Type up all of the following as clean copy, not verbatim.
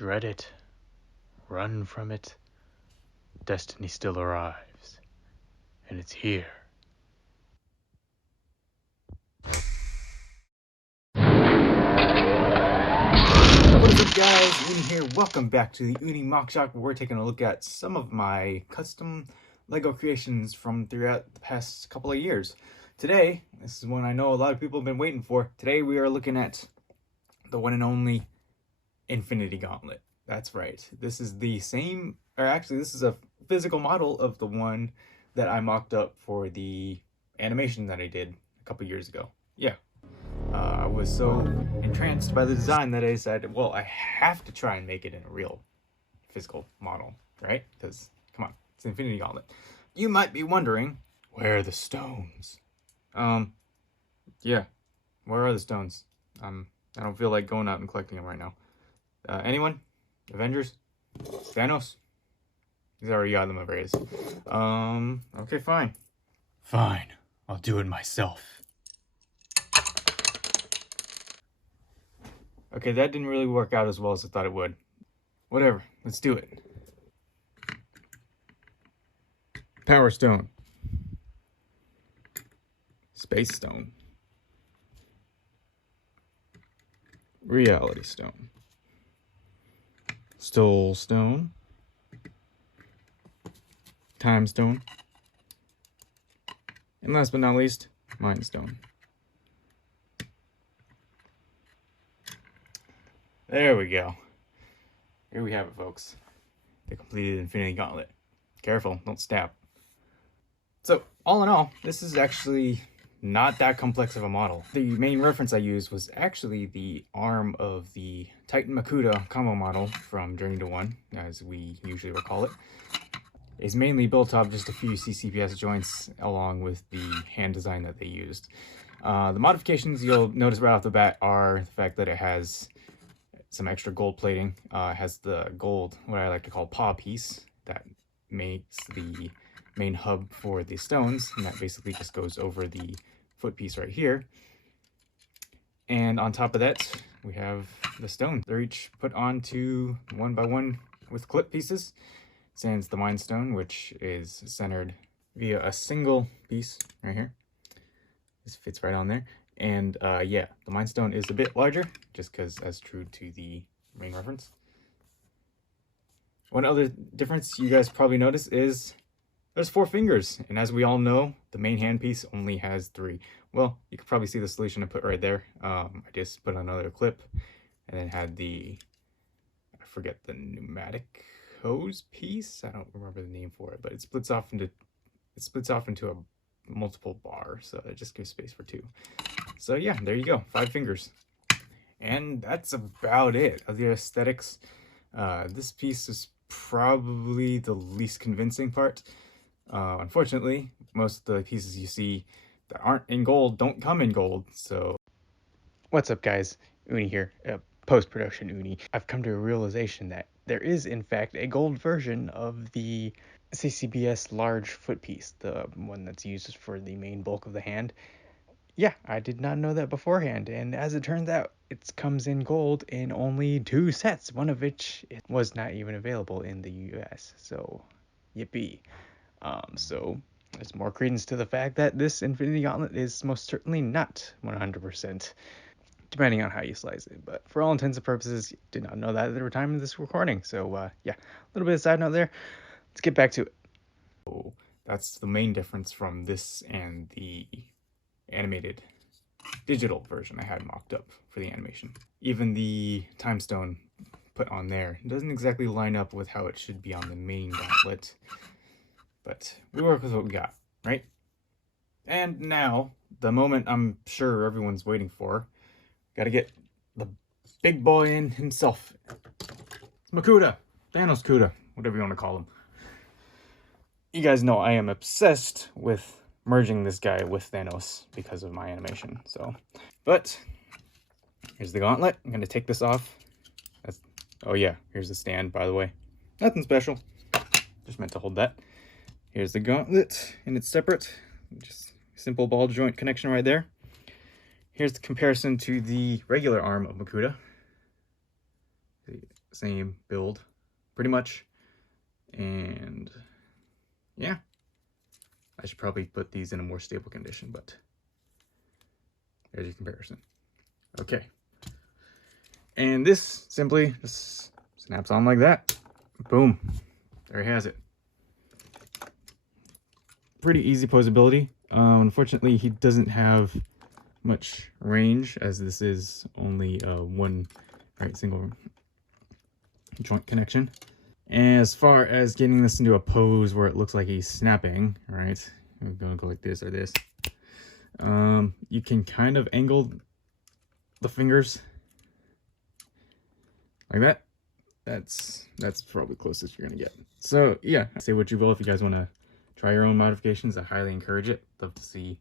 Dread it. Run from it. Destiny still arrives. And it's here. What is up, guys? Oonie here. Welcome back to the Oonie MOCShop, where we're taking a look at some of my custom Lego creations from throughout the past couple of years. Today, this is one I know a lot of people have been waiting for. Today we are looking at the one and only Infinity Gauntlet. That's right. This is the same, or actually this is a physical model of the one that I mocked up for the animation that I did a couple years ago. Yeah. I was so entranced by the design that I decided, well, I have to try and make it in a real physical model, right? Because, come on, it's Infinity Gauntlet. You might be wondering, where are the stones? Yeah, where are the stones? I don't feel like going out and collecting them right now. Anyone? Avengers? Thanos? He's already got them over his. Okay, fine. Fine, I'll do it myself. Okay, that didn't really work out as well as I thought it would. Whatever, let's do it. Power Stone. Space Stone. Reality Stone. Soul Stone. Time Stone. And last but not least, Mind Stone. There we go. Here we have it, folks. The completed Infinity Gauntlet. Careful, don't stab. So, all in all, this is actually not that complex of a model. The main reference I used was actually the arm of the Titan Makuta combo model from Journey to One, as we usually recall it. It's mainly built off just a few CCPS joints along with the hand design that they used. The modifications you'll notice right off the bat are the fact that it has some extra gold plating. It has the gold, what I like to call paw piece, that makes the main hub for the stones, and that basically just goes over the foot piece right here. And on top of that, we have the stones. They're each put onto one by one with clip pieces. Sans the Mind Stone, which is centered via a single piece right here. This fits right on there. And yeah, the Mind Stone is a bit larger, just because as true to the main reference. One other difference you guys probably notice is there's 4 fingers, and as we all know, the main hand piece only has 3. Well, you can probably see the solution I put right there. I just put another clip, and then had the, I forget the pneumatic hose piece. I don't remember the name for it, but it splits off into a multiple bar, so it just gives space for 2. So yeah, there you go, 5 fingers. And that's about it. Of the aesthetics, this piece is probably the least convincing part. Unfortunately, most of the pieces you see that aren't in gold don't come in gold, so... What's up, guys? Oonie here, post-production Oonie. I've come to a realization that there is, in fact, a gold version of the CCBS large foot piece, the one that's used for the main bulk of the hand. Yeah, I did not know that beforehand, and as it turns out, it comes in gold in only 2 sets, one of which it was not even available in the US, so yippee. So there's more credence to the fact that this Infinity Gauntlet is most certainly not 100%, depending on how you slice it. But for all intents and purposes, did not know that at the time of this recording. So yeah, a little bit of side note there. Let's get back to it. So that's the main difference from this and the animated digital version I had mocked up for the animation. Even the time stone put on there doesn't exactly line up with how it should be on the main gauntlet. But we work with what we got, right? And now, the moment I'm sure everyone's waiting for, gotta get the big boy in himself. Makuta, Thanos Kuta, whatever you want to call him. You guys know I am obsessed with merging this guy with Thanos because of my animation, so. But, here's the gauntlet. I'm gonna take this off. Oh yeah, here's the stand, by the way. Nothing special, just meant to hold that. Here's the gauntlet, and it's separate. Just simple ball joint connection right there. Here's the comparison to the regular arm of Makuta. same build, pretty much. And yeah, I should probably put these in a more stable condition, but there's your comparison. Okay. And this simply just snaps on like that. Boom. There he has it. Pretty easy posability. Unfortunately, he doesn't have much range, as this is only one single joint connection. And as far as getting this into a pose where it looks like he's snapping, right? I'm gonna go like this or this. You can kind of angle the fingers like that. That's probably closest you're gonna get. So yeah, say what you will. If you guys want to try your own modifications, I highly encourage it. Love to see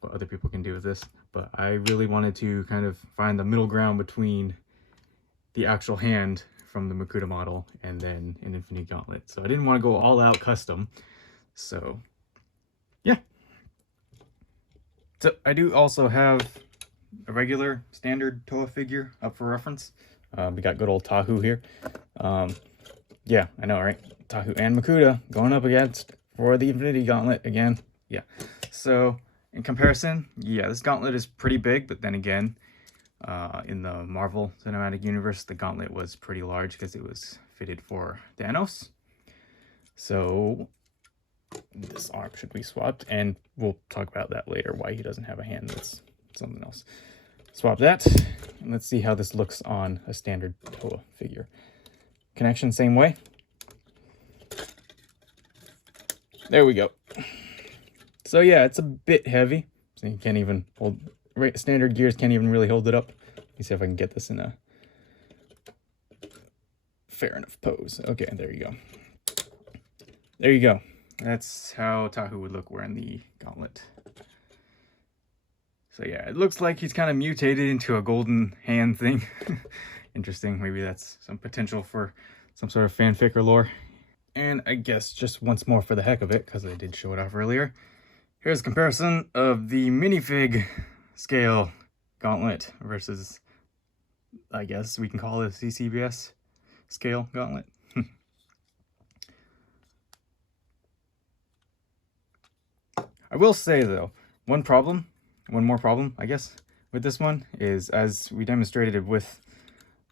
what other people can do with this. But I really wanted to kind of find the middle ground between the actual hand from the Makuta model and then an Infinity Gauntlet. So I didn't want to go all out custom. So yeah. So I do also have a regular standard Toa figure up for reference. We got good old Tahu here. Yeah, I know, right? Tahu and Makuta going up against for the Infinity Gauntlet again. Yeah. So in comparison, yeah, this Gauntlet is pretty big, but then again, in the Marvel Cinematic Universe, the Gauntlet was pretty large because it was fitted for Thanos. So this arm should be swapped, and we'll talk about that later, why he doesn't have a hand. That's something else. Swap that, and let's see how this looks on a standard Toa figure. Connection same way. There we go. So yeah, it's a bit heavy. So you can't even hold, standard gears can't even really hold it up. Let me see if I can get this in a fair enough pose. Okay, there you go. There you go. That's how Tahu would look wearing the Gauntlet. So yeah, it looks like he's kind of mutated into a golden hand thing. Interesting. Maybe that's some potential for some sort of fanfic or lore. And I guess just once more for the heck of it, because I did show it off earlier, here's a comparison of the minifig scale Gauntlet versus, I guess we can call it a CCBS scale Gauntlet. I will say though, one more problem, I guess, with this one is, as we demonstrated with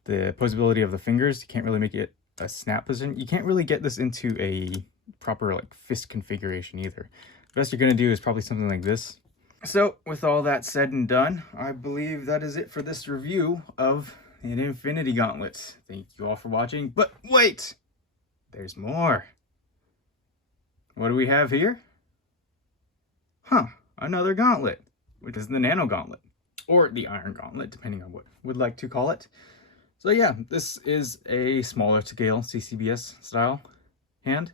the posability of the fingers, you can't really make it a snap position. You can't really get this into a proper like fist configuration either. The best you're gonna do is probably something like this. So with all that said and done, I believe that is it for this review of an Infinity Gauntlet. Thank you all for watching, but wait! There's more. What do we have here? Huh, another gauntlet, which is the Nano Gauntlet, or the Iron Gauntlet, depending on what you would like to call it. So yeah, this is a smaller scale CCBS style hand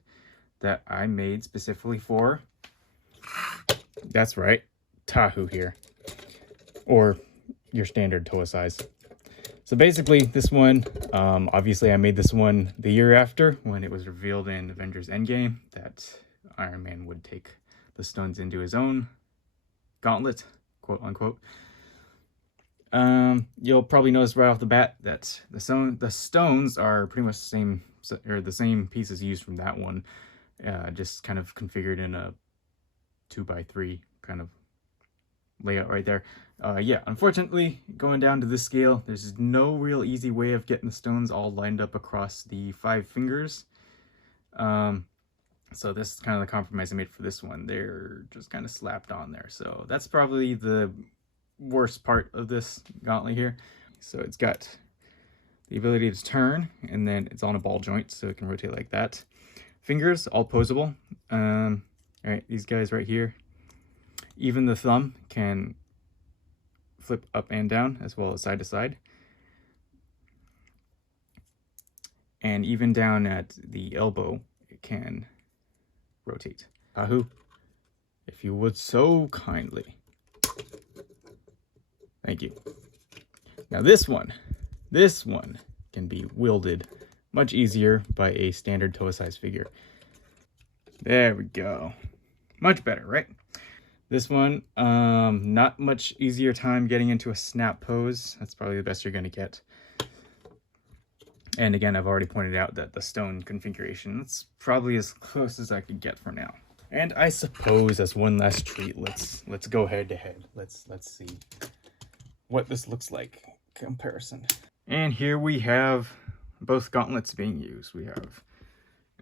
that I made specifically for, that's right, Tahu here, or your standard Toa size. So basically this one, obviously I made this one the year after when it was revealed in Avengers Endgame that Iron Man would take the stones into his own gauntlet, quote unquote. You'll probably notice right off the bat that the stones are pretty much the same, or the same pieces used from that one, just kind of configured in a 2x3 kind of layout right there. Yeah, unfortunately, going down to this scale, there's no real easy way of getting the stones all lined up across the 5 fingers. So this is kind of the compromise I made for this one. They're just kind of slapped on there. So that's probably the worst part of this gauntlet here. So it's got the ability to turn, and then it's on a ball joint, so it can rotate like that. Fingers, all posable. All right, these guys right here. Even the thumb can flip up and down, as well as side to side. And even down at the elbow, it can rotate. Tahu, if you would so kindly. Thank you. Now this one can be wielded much easier by a standard Toa size figure. There we go. Much better, right? This one, not much easier time getting into a snap pose. That's probably the best you're gonna get. And again, I've already pointed out that the stone configuration, that's probably as close as I could get for now. And I suppose as one last treat, let's go head to head. Let's see what this looks like comparison. And here we have both gauntlets being used. We have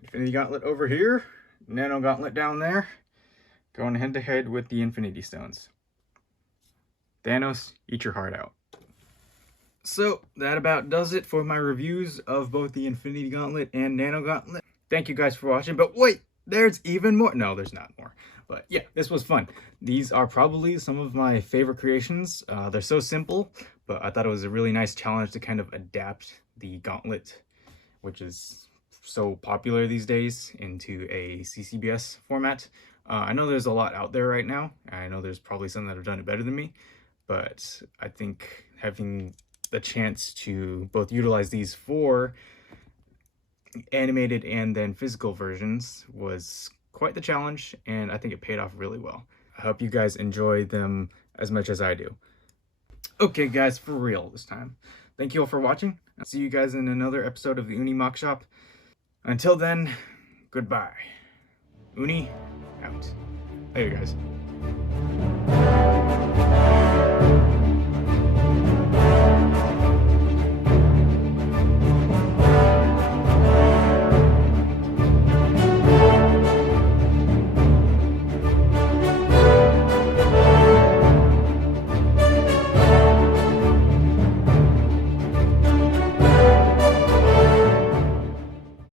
Infinity Gauntlet over here, Nano Gauntlet down there, going head to head with the Infinity Stones. Thanos, eat your heart out. So that about does it for my reviews of both the Infinity Gauntlet and Nano Gauntlet. Thank you guys for watching, but wait, there's even more. No, there's not more. But yeah, this was fun. These are probably some of my favorite creations. They're so simple, but I thought it was a really nice challenge to kind of adapt the Gauntlet, which is so popular these days, into a CCBS format. I know there's a lot out there right now. I know there's probably some that have done it better than me, but I think having the chance to both utilize these for animated and then physical versions was quite the challenge, and I think it paid off really well. I hope you guys enjoy them as much as I do. Okay guys, for real this time. Thank you all for watching. I'll see you guys in another episode of the Oonie MOCShop. Until then, goodbye. Oonie, out. Later guys.